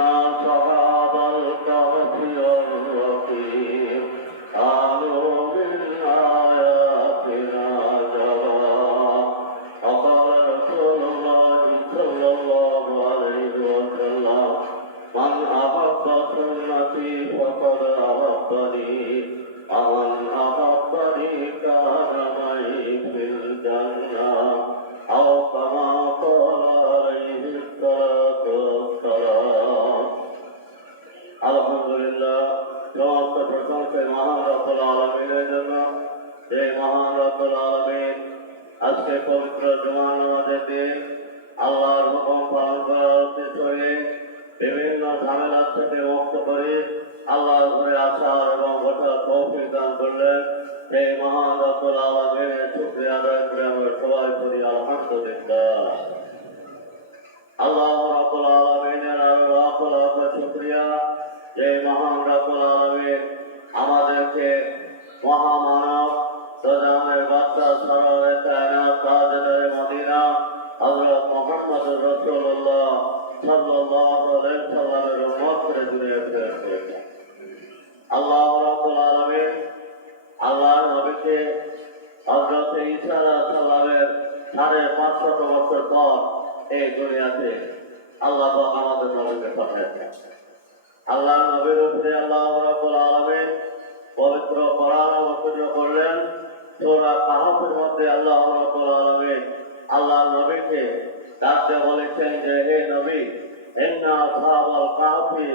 না সবার আলহামদুলিল্লাহ মহান রব্বুল আল্লাহ রাব্বুল আলামিনের আরও লাখ লাখ শুকরিয়া। যে মহান রাব্বুল আমাদেরকে মহামানব সজামের বাচ্চা সরলে কায়নাত মদিনা, হযরত মুহাম্মদ রাসূলুল্লাহ আল্লাহ আল্লাহর সাড়ে পাঁচশত বছর পর এই দুনিয়াতে আল্লাহ আমাদের পাঠিয়েছেন। আল্লাহ নবীর উপরে আল্লাহ রাব্বুল আলামিন পবিত্র কোরআন অবতীর্ণ করলেন। সূরা কাহফের মধ্যে আল্লাহ রাব্বুল আলামিন আল্লাহ নবীকে ডাকতে বলেছেন যে, হে নবী, ইন্না আসহাবাল কাহফি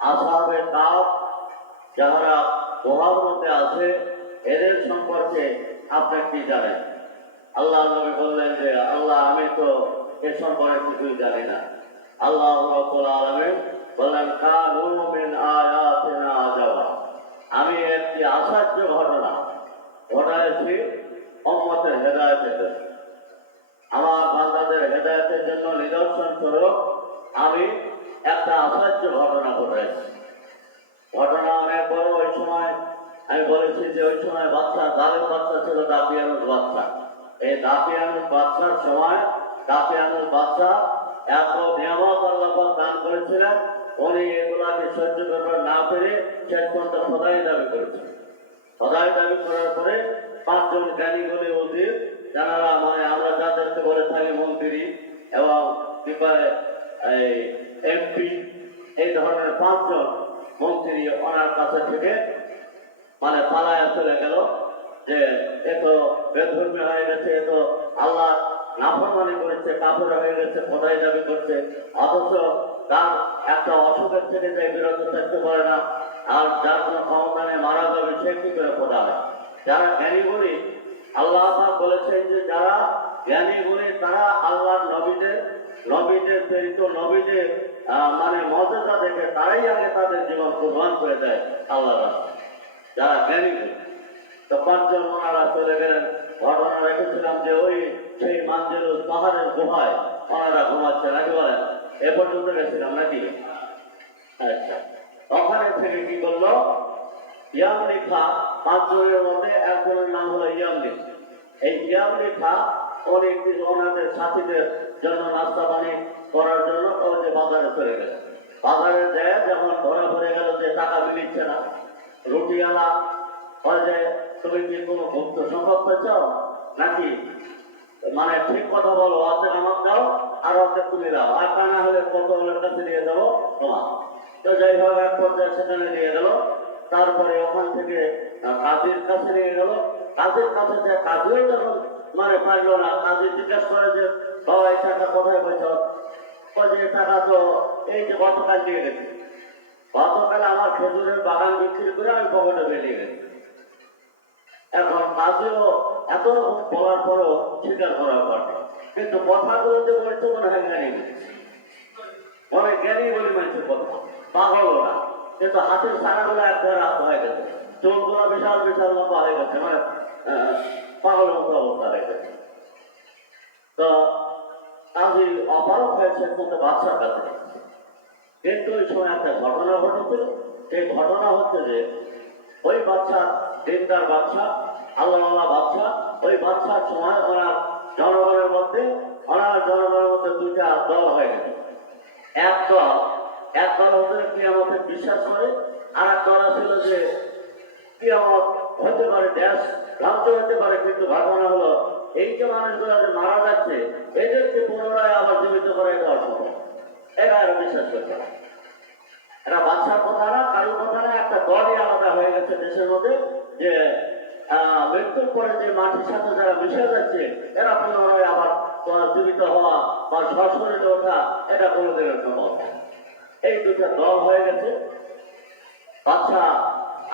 আসহাবে কাহফ যাহারা গুহার মধ্যে আছে, এদের সম্পর্কে আপনি কি জানেন? আল্লাহ নবী বললেন যে, আল্লাহ, আমি তো এ সম্পর্কে কিছুই জানি না। আল্লাহ রাব্বুল আলামিন বললেন কানু মিন আয়াতিনা আজাবা। আমি একটি আশ্চর্য ঘটনা ঘটাইছি উম্মতের হেদায়েতের জন্য। আমার বান্দাদের হেদায়েতের জন্য নিদর্শন স্বরূপ আমি একটা আশ্চর্য ঘটনা ঘটাইছি। ঘটনা অনেক বড় ওই সময়। আমি বলেছি যে ওই সময় বাচ্চা দালের বাচ্চা ছিল দাপিয়ানুর বাচ্চা। এই দাপিয়ানুর বাচ্চার সময় দাপিয়ানুর বাচ্চা এত নিয়ামত আল্লাহ দান করেছিলেন। উনি এগুলাকে সহ্য করবার না পেরে শেষ পর্যন্ত সদাই দাবি করেছেন সদাই দাবি করার পরে পাঁচজন জ্ঞানী বলে অধীর, যারা মানে আমরা যাদেরকে বলে থাকি মন্ত্রী এবং করে এই এমপি, এই ধরনের পাঁচজন মন্ত্রী ওনার কাছে থেকে মানে পালায় চলে গেল যে এত বেধর্মী হয়ে গেছে, এত আল্লাহ নাফরমানি করেছে কাপড় হয়ে গেছে, খোদাই দাবি করছে। অথচ তার একটা অসুখের থেকে যে বিরত থাকতে পারে না, আর যার কোনো ক্ষমতা নেই, মারা যাবে, সে কি করে খোদা হয়? যারা জ্ঞানী বলি আল্লাহ বলেছেন যে যারা জ্ঞানী বলি তারা আল্লাহর নবীদের নবীদের প্রেরিত নবীদের মানে মর্যাদা দেখে তারাই আগে তাদের জীবন কোরবান করে দেয় আল্লাহ যারা জ্ঞানী তো পাঁচজন ওনারা চলে গেলেন। ঘটনা রেখেছিলাম যে ওই সেই মাঞ্জের পাহাড়ের গুহায় ওনারা ঘুমাচ্ছে নাকি বলেন? এ পর্যন্ত গেছিলাম নাকি? আচ্ছা। ওখানে থেকে কি করল? ইয়ামলি খা পাঁচজনের মধ্যে একজনের নাম হলো ইয়ামলি। এই ইয়ামলি খা অনেক ওনাদের সাথীদের জন্য নাস্তা পানি করার জন্য ও যে বাজারে চলে গেল। বাজারে যায় যখন ধরা পড়ে গেল যে টাকা মিলিচ্ছে না, রুটিওয়ালা হয় যে, তুমি কি কোনো ভক্ত সম্ভব পেয়েছ? নাকি মানে ঠিক কথা বলো, অর্ধেক আমার দাও আর অর্ধেক তুমি দাও। আর তা না হলে কত হলের কাছে দিয়ে দেবো তোমার। তো যাই হোক, এক পর্যায়ে সেখানে নিয়ে গেল। তারপরে ওখান থেকে কাজীর কাছে নিয়ে গেল। কাজীর কাছে যে কাজীও যখন মানে পারল না, কাজী জিজ্ঞাসা করে যে, বাবা, এই টাকা কোথায় কয় যে টাকা তো, এই যে গতকাল দিয়ে গেছি। গতকাল আমার খেজুরের বাগান বিক্রি করে আমি পকেটে বেরিয়ে গেছি। এখন কাজেও এত রকম বলার পরও স্বীকার করার পারে কিন্তু কথাগুলো যে বলছে মনে হয় জ্ঞানী মনে জ্ঞানী বলে মানুষের কথা। পাগল না। কিন্তু হাতের সারাগুলো একবার রাস্তা হয়ে গেছে। চোখগুলো বিশাল বিশাল লম্বা হয়ে গেছে। মানে আহ, পাগলের মতো অবস্থা হয়ে গেছে। তো কাজী অপারক হয়েছে কিন্তু বাচ্চার কাছে। কিন্তু ওই সময় একটা ঘটনা ঘটেছিল। সেই ঘটনা হচ্ছে যে ওই বাচ্চা দিনদার বাচ্চা আল্লাহ বাচ্চা ওই বাচ্চার সময় ওনার জনগণের মধ্যে ওনার জনগণের মধ্যে দুইটা দল হয়ে গেছে। এক দল এক দল হচ্ছে কিয়ামতে বিশ্বাস করে আর এক দল ছিল যে কিয়ামত হতে পারে দেশ ধ্বংস হতে পারে, কিন্তু ঘটনা হলো, এই যে মানুষগুলো যে মারা যাচ্ছে, এদেরকে পুনরায় আবার জীবিত করে এটা অসম্ভব। এরা বিশ্বাস করছে না। এটা বাচ্চার কথা না কারোর কথা না একটা দলই আলাদা হয়ে গেছে দেশের মধ্যে, যে মৃত্যুর পরে যে মাটির সাথে যারা মিশে যাচ্ছে, এরা পুনরায় আবার জীবিত হওয়া বা সশরীরে ওঠা, এটা কোনোদিনের সম্ভব। এই দুটা দল হয়ে গেছে বাচ্চা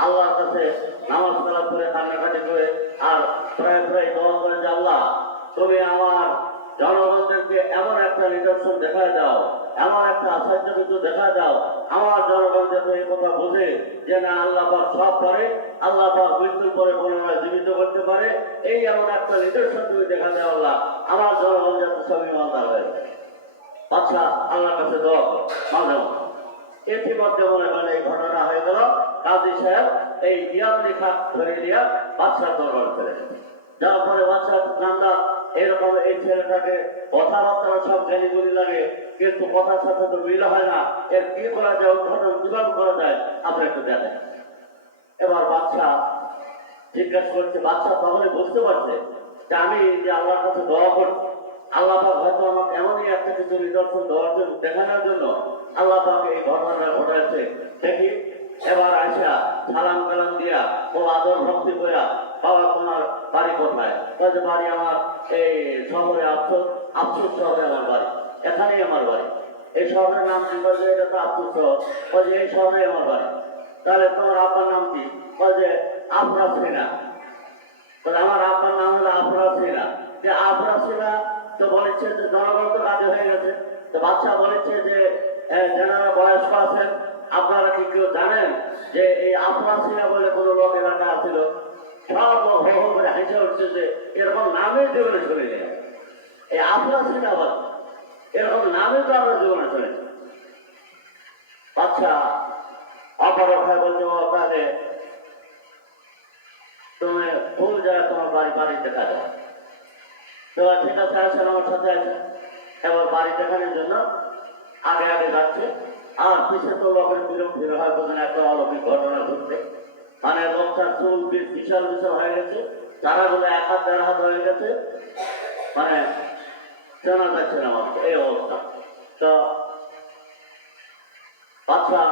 আল্লাহর কাছে নামাজ কালাম করে কান্নাকাটি করে আর প্রায় প্রায় দোয়া করে যে, আল্লাহ, তুমি আমার জনগণদেরকে এমন একটা নিদর্শন দেখা দাও, এমন একটা আশ্চর্য কিছু দেখা দাও। আমার জনগণ যাতে এই কথা বোঝে যে না, আল্লাহ সব পারে, আল্লাহ মৃত্যুর পরে পুনরায় জীবিত করতে পারে। এই এমন একটা নিদর্শন তুমি দেখা দাও, আল্লাহ। আমার জনগণ যাতে সব ইমানদার হয়ে। বাচ্চা আল্লাহর কাছে দোয়া ইতিমধ্যে মনে করেন এই ঘটনা হয়ে গেল। কাজী সাহেব, এই ইয়াদ লেখা ধরে দিয়া বাচ্চার দরবার করে যার পরে বাচ্চা নান্দা এরকম এই ছেলেটাকে কথাবার্তা সব গালিগুলি লাগে, কিন্তু কথার সাথে তো মিল হয় না। এর কি করা যায়, উদ্ঘাটন কীভাবে করা যায় আপনি একটু দেখেন এবার বাচ্চা জিজ্ঞাসা করছে, বাচ্চা তখনই বুঝতে পারছে যে আমি যে আল্লাহর কাছে দোয়া করছি। আল্লাহ হয়তো আমাকে এমনই একটা কিছু নিদর্শন দেওয়ার জন্য দেখানোর জন্য আল্লাহ পাক এই ঘটনাটা ঘটাচ্ছে দেখি, এবার আইসা সালাম কালাম দিয়া ও আদর ভক্তি করিয়া বাবা, তোমার বাড়ি কোথায়? বাড়ি আমার শহরে আফসোস আফসোস শহরে আমার বাড়ি। এখানেই আমার বাড়ি। এই শহরের নাম কি বলে এটা তো আফসোস শহর যে এই শহরেই আমার বাড়ি। তাহলে তোমার আব্বার নাম কি? যে আফরাজ সিনা। তাহলে আমার আব্বার নাম হলো আফরাজ সিনা। যে আফরাজ সিনা তো বলেছে যে জনগণ তো কাজে হয়ে গেছে। তো বাচ্চা বলেছে যে যারা বয়স্ক আছেন, আপনারা কি কেউ জানেন যে এই আফরাজ সিনা বলে কোনো লোক এলাকা আছিল সব হো হো করে হেসে উঠছে যে এরকম নামে জীবনে চলে যায় আমরা আমার জন্য আগে আগে যাচ্ছে। আর পিছিয়ে তো মানে হয়ে গেছে। চারাগুলো এক হাত হাত হয়ে গেছে। মানে জানা যাচ্ছে না আমার এই অবস্থা তো বাচ্চা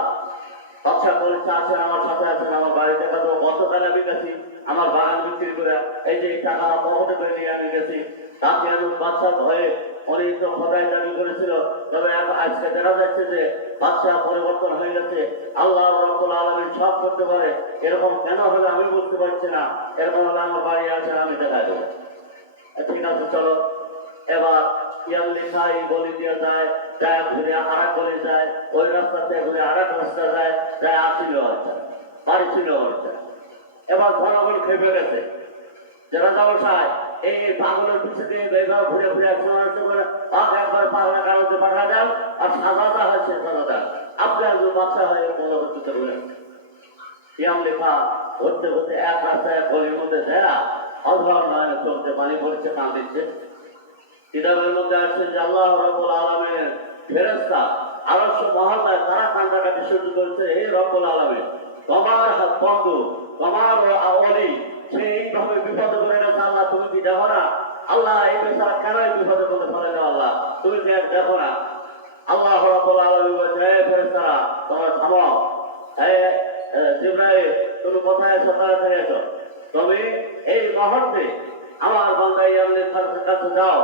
বাচ্চা বলেছে আছেন আমার সাথে আছেন আমার বাড়ি দেখা তো গতকাল আমি গেছি আমার বাগান বিক্রি করে এই যে টাকা পকেটে করে নিয়ে আমি গেছি তাতে আমি বাচ্চা ভয়ে উনি তো খোদাই দাবি করেছিল তবে আজকে দেখা যাচ্ছে যে বাচ্চা পরিবর্তন হয়ে গেছে আল্লাহ রব্বুল আলমিন সব করতে পারে এরকম কেন হলে আমি বুঝতে পারছি না। এরকম হলে আমার বাড়ি আছে, আমি দেখা দেবো। ঠিক আছে, চলো। এবার যায় আসিল হচ্ছে বাড়ি ছিল হচ্ছে এবার জনগণ খেপে গেছে। যারা এক রাস্তায় মধ্যে পানি পড়ছে কান দিচ্ছে কিতাবের মধ্যে আছে যে আল্লাহ রব্বুল আলমের ফেরেস্তা আরস্য মহল্লায় তারা কান্দাকাটি শুরু করছে, হে রব্বুল আলমে তোমার হাত বন্ধু, তোমার অলি সে এইভাবে বিপদে করে গেছে, আল্লাহ তুমি কি দেখো না? আল্লাহ এই বেচারা কেন এই বিপদে করে ফেলে দাও আল্লাহ, তুমি কি দেখো না? আল্লাহ রব্বুল আলমী বলছে, হে ফেরেস্তারা তোমরা থামো। হে জিব্রাইল, তুমি কোথায় এসো তাড়াতাড়ি এসো তুমি এই মুহূর্তে আমার বান্দাই আমাদের কাছে যাও।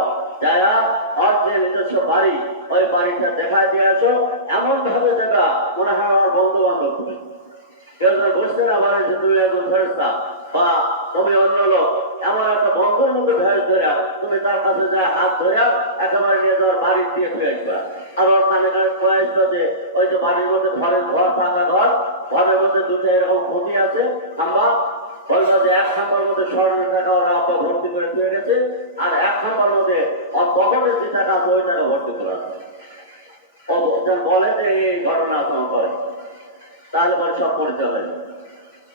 যায়া অর্থের নিজস্ব বাড়ি ওই বাড়িটা দেখায় দিয়ে এমন ভাবে দেখা মনে হয় আমার বন্ধু বান্ধব তুমি কেউ তো বুঝতে না পারে যে তুমি একজন ফেরস্তা বা তুমি অন্য লোক। এমন একটা বন্ধুর মতো ভেস ধরে তুমি তার কাছে যায় হাত ধরে একেবারে নিয়ে যাওয়ার বাড়ি দিয়ে ফিরে আসবা। আর ওর কানে কানে কয়ে আসবে যে ওই যে বাড়ির মধ্যে ঘরের ঘর থাকা ঘর, ঘরের মধ্যে দুটো এরকম খুঁটি আছে, আমরা এক খাম্বার মধ্যে স্বর্ণের টাকা ভর্তি করে আর এক খাম্বার মধ্যে পকেটের ভর্তি করা বলে যে এই ঘটনা তোমার করে তাহলে পরে সব পরিচয় হয়ে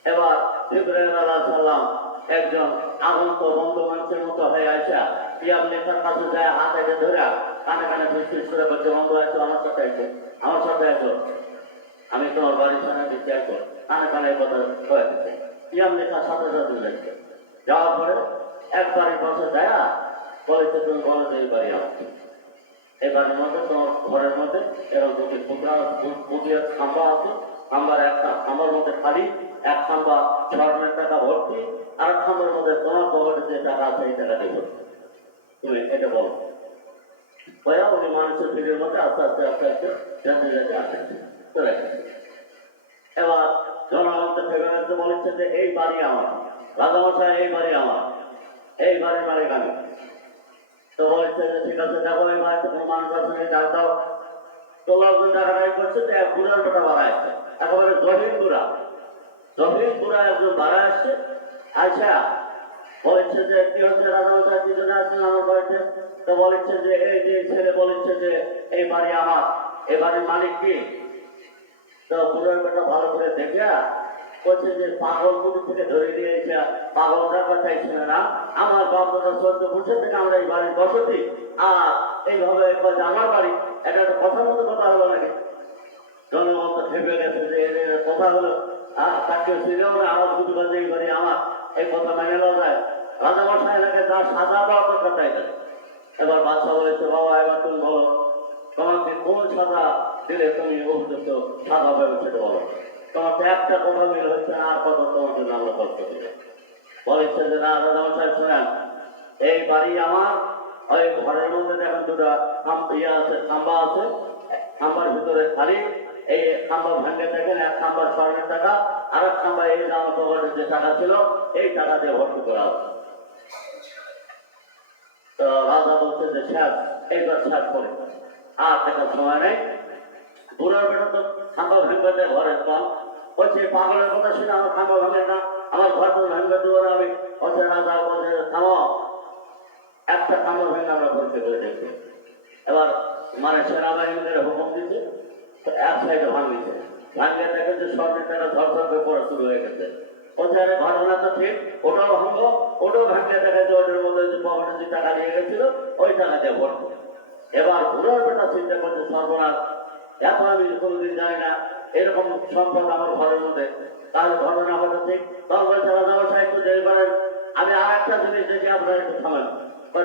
এবার ইব্রাহিম আলাহ সাল্লাম একজন আগন্ত বন্ধু মানুষের মতো হয়ে আসা ইয়াম নেতার কাছে যায় হাত একে ধরে কানে কানে ফিস করে বলছে, বন্ধু আছো আমার সাথে আছো আমার সাথে আছো আমি তোমার বাড়ির সামনে দিচ্ছি আছো কানে কানে কথা কয়ে দিচ্ছে। ইয়াম নেতার সাথে সাথে যাচ্ছে যাওয়ার পরে এক বাড়ির পাশে যায় বলেছে তুমি বলো যে এই বাড়ি আমার এই বাড়ির মধ্যে তোমার ঘরের মধ্যে এরকম দুটি টুকরা পুটিয়ার খাম্বা আছে। খাম্বার একটা খাম্বার মধ্যে খালি, এক খাম্বা স্বর্ণের টাকা ভর্তি, আর এক খাম্বার মধ্যে তোমার পকেটে যে টাকা আছে এই টাকা দিয়ে ভর্তি। তুমি এটা বলো। বয়া উনি মানুষের ভিড়ের মধ্যে আস্তে আস্তে আস্তে আস্তে যেতে যেতে আসছে চলে এবার বলেছে যে, এই বাড়ি আমার। এই বাড়ি আমার। এই মালিক আমি তো যে, ঠিক আছে দেখো এই বাড়িতে। কোনো মানুষ আছে ডাক দাও করছে যে বাড়া আসছে। একেবারে জহির বুড়া জহির বুড়া একজন বাড়া আসছে। আচ্ছা বলেছে যে, কি হচ্ছে? রাজামশাই কি জন্য আসছেন আমার বাড়িতে? তো বলেছে যে, এই যে, ছেলে বলেছে যে, এই বাড়ি আমার। এই বাড়ির মালিক কি? আমার এই কথা হলো নাকি? জনগণ তো ভেবে গেছে যে এদের কথা হলো। আর তাকে ছিলেও না, আমার দুটো কাজে এই বাড়ি আমার। এই কথা নেওয়া যায়। রাজা মশাই এলাকায় যা সাজা এবার বাচ্চা বলেছে, বাবা, এবার তুমি বলো, তোমাকে কোন সাজা দিলে তুমি উপযুক্ত সাজা পাবে সেটা তোমার তো একটা কথা মিল হচ্ছে আর কথা তোমার জন্য আমরা কষ্ট দিই বলেছে যে, না, দাদা মশাই, শোনেন, এই বাড়ি আমার, ওই ঘরের মধ্যে দেখেন দুটো ইয়ে আছে, খাম্বা আছে, খাম্বার ভিতরে খালি এই খাম্বা ভাঙে দেখেন এক খাম্বার স্বর্ণের টাকা আর এক খাম্বা এই আমার পকেটে যে টাকা ছিল, এই টাকা দিয়ে ভর্তি করা আছে রাজা বলছে যে শেষ এইবার শেষ করে আর দেখার সময় নেই বেটা তো দেয় ঘরের কম পাগলের কথা শুনে আমার ভাঙে না। আমার ঘর তো দেবো না আমি। রাজা, বলছে একটা ভেঙে আমরা করে এবার মানে হুকুম তো এক সাইডে ভাঙিছে। ভাঙিয়ে টাকা করে পড়া শুরু হয়ে গেছে। তো ঠিক, ওটাও ভাঙবো, ওটাও মধ্যে যে পকেটে যে টাকা নিয়ে গেছিল, ওই টাকা দিয়ে ভরবো। এবার বুড়ার বেটা চিন্তা করছে, সর্বনাশ এত আমি কোনোদিন জানি না। এরকম সম্পদ আমার ঘরের মধ্যে। তাহলে ঘটনা ঠিক। তখন রাজা মশাই একটু দেরি করেন। আমি আর একটা জিনিস দেখি আপনারা একটু থামেন।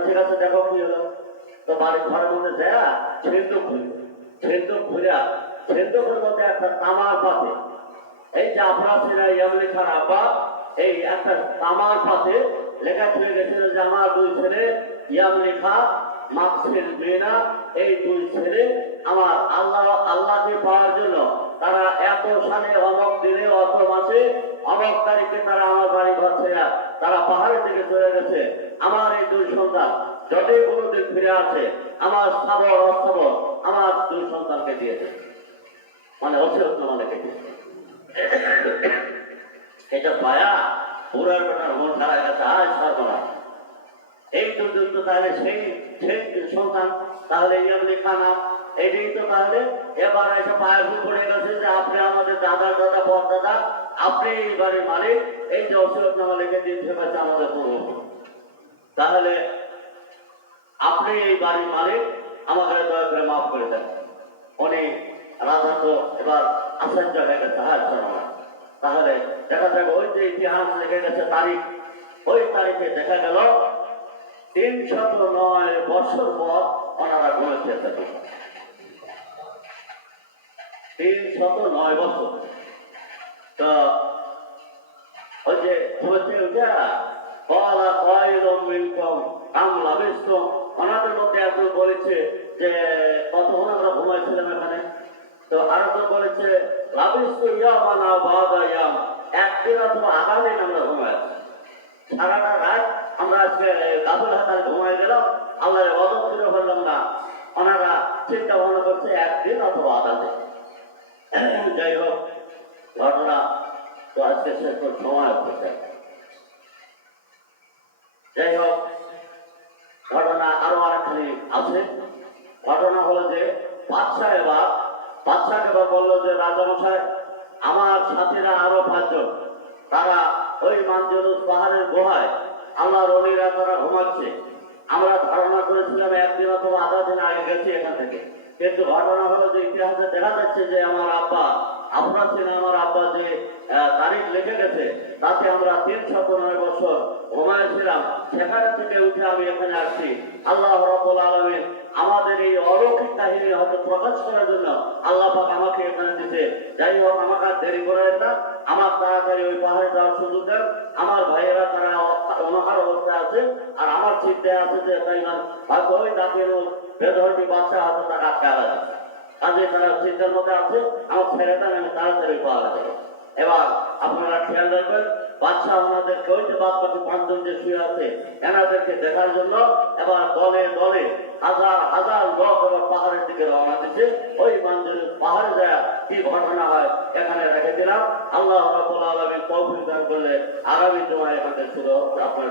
ঠিক আছে, দেখো কি হলো? তো বাড়ির ঘরের মধ্যে যায় ছেন্দুক খুলি। ছেন্দুক খুলিয়া, ছেন্দুকের মধ্যে একটা তামার পাতে। এই যে আপনার ছেলে ইয়ামলি খান আব্বা, এই একটা তামার পাতে লেখা হয়ে গেছিল যে আমার দুই ছেলে ইয়ামলি খা মাকসিল মেনা এই দুই ছেলে আমার আল্লাহ, আল্লাহকে পাওয়ার জন্য তারা এত সালে অমক দিনে অত মাসে অমক তারিখে তারা আমার বাড়ি ঘর ছেড়ে তারা পাহাড়ের দিকে চলে গেছে। আমার এই দুই সন্তান যতই কোনোদিন ফিরে আসে, আমার স্থাবর অস্থাবর আমার দুই সন্তানকে দিয়েছে মানে অসিরত্ন মানে এটা পায়া পুরার বেটার মন খারাপ গেছে আজ সর্বনা এই দুর্যোগ তাহলে সেই সেই সন্তান, তাহলে ইয়ামনি খানা এটাই তো তাহলে এবার এসে পায়ের পড়ে গেছে যে আপনি আমাদের দাদার দাদা বর দাদা আপনি এই বাড়ির মালিক, এই যে অসিরতনামা লিখে দিন ভেবেছে আমাদের পূর্ব তাহলে আপনি এই বাড়ির মালিক, আমাকে দয়া করে মাফ করে দেন। উনি রাজা তো এবার আশ্চর্য হয়ে গেছে হ্যাঁ শোনো তাহলে দেখা যাবে ওই যে ইতিহাস লেগে গেছে, তারিখ। ওই তারিখে দেখা গেল, তিনশত নয় বছর পর ওনারা ঘুমেছে তিন শত নয় বছর। তো, ওই যে ওইটা কলা কাম লাভিস্ত ওনাদের মধ্যে বলেছে যে কতক্ষণ আমরা ঘুমাইছিলাম এখানে? তো আরও তো বলেছে লাভিস্ত একদিন অথবা দিন আমরা ঘুমাই সারাটা রাত আমরা আজকে গাফুল হাতার ঘুমাই গেলাম, আল্লাহর অদব করে ফেললাম না। ওনারা চিন্তা ভাবনা করছে, একদিন অথবা আধা দিন। যাই হোক ঘটনা তো আজকে শেষ সময় হচ্ছে যাই হোক ঘটনা আরও অনেকখানি আছে ঘটনা হলো যে বাদশাহ এবার বাদশাহ এবার বলল যে রাজামশাই আমার সাথীরা আরও পাঁচজন তারা ওই মানজনুস পাহাড়ের গুহায় আল্লাহর অলিরা তারা ঘুমাচ্ছে আমরা ধারণা করেছিলাম একদিন অথবা আধা দিন আগে গেছি এখান থেকে। কিন্তু ঘটনা হলো যে ইতিহাসে দেখা যাচ্ছে যে আমার আব্বা আপনার ছিল আমার আব্বা যে তারিখ লিখে গেছে, তাতে আমরা তিনশো পনেরো বছর ঘুমাইছিলাম সেখানে থেকে উঠে আমি এখানে আসছি। আল্লাহ রব্বুল আলমিন আমাদের এই অলৌকিক কাহিনী হয়তো প্রকাশ করার জন্য আল্লাহ আমাকে এখানে দিতে যাই হোক, আমাকে দেরি করে না। আমার তাড়াতাড়ি ওই পাহাড়ে যাওয়ার সুযোগ দেন। আমার ভাইয়েরা তারা অনাহার অবস্থায় আছে আর আমার চিন্তায় আছে যে তাই না, হয়তো ওই তাকে বেদহরটি বাচ্চা হয়তো তাকে আটকা আছে কাজে তারা চিন্তার মধ্যে আছে, আমার ছেড়ে দেন আমি তাড়াতাড়ি পাওয়া যাবে। এবার আপনারা খেয়াল রাখবেন, বাচ্চা ওনাদেরকে ওই যে বাদ বাকি পাঁচজন যে শুয়ে আছে, এনাদেরকে দেখার জন্য এবার দলে দলে হাজার হাজার লোক আমার পাহাড়ের দিকে রওনা দিচ্ছে। ওই মানুষের পাহাড়ে যায় কি ঘটনা হয় এখানে রেখে দিলাম আল্লাহ রাবুল আলমী তৌফিক দান করলে আগামী জমায় এখানে ছিল আপনার